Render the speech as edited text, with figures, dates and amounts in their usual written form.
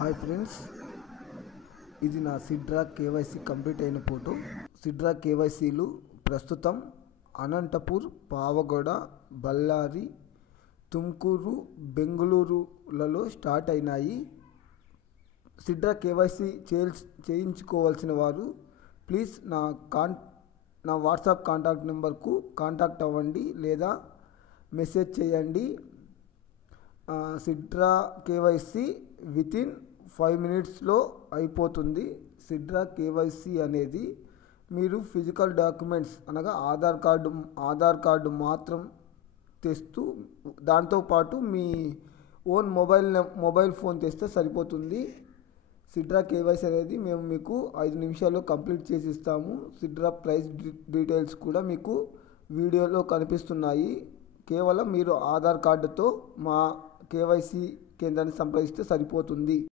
Hi friends, ఇది నా సిడ్రా KYC complete అయిన ఫోటో. సిడ్రా కేవైసీలు ప్రస్తుతం అనంతపూర్, పావగడ, బళ్ళారి, తుమ్కూరు, బెంగళూరులలో స్టార్ట్ అయినాయి. సిడ్రా కేవైసీ చేయించుకోవాల్సిన వారు ప్లీజ్ నా వాట్సాప్ కాంటాక్ట్ నెంబర్కు కాంటాక్ట్ అవ్వండి లేదా మెసేజ్ చేయండి. సిడ్రా కేవైసీ వితిన్ 5 minutesలో అయిపోతుంది. సిడ్రా కేవైసీ అనేది మీరు ఫిజికల్ డాక్యుమెంట్స్ అనగా ఆధార్ కార్డు మాత్రం తెస్తూ దాంతోపాటు మీ ఓన్ మొబైల్ ఫోన్ తెస్తే సరిపోతుంది. సిడ్రా కేవైసీ అనేది మేము మీకు 5 నిమిషాల్లో కంప్లీట్ చేసి ఇస్తాము. సిడ్రా ప్రైస్ డీటెయిల్స్ కూడా మీకు వీడియోలో కనిపిస్తున్నాయి. కేవలం మీరు ఆధార్ కార్డుతో మా కేవైసీ కేంద్రాన్ని సంప్రదిస్తే సరిపోతుంది.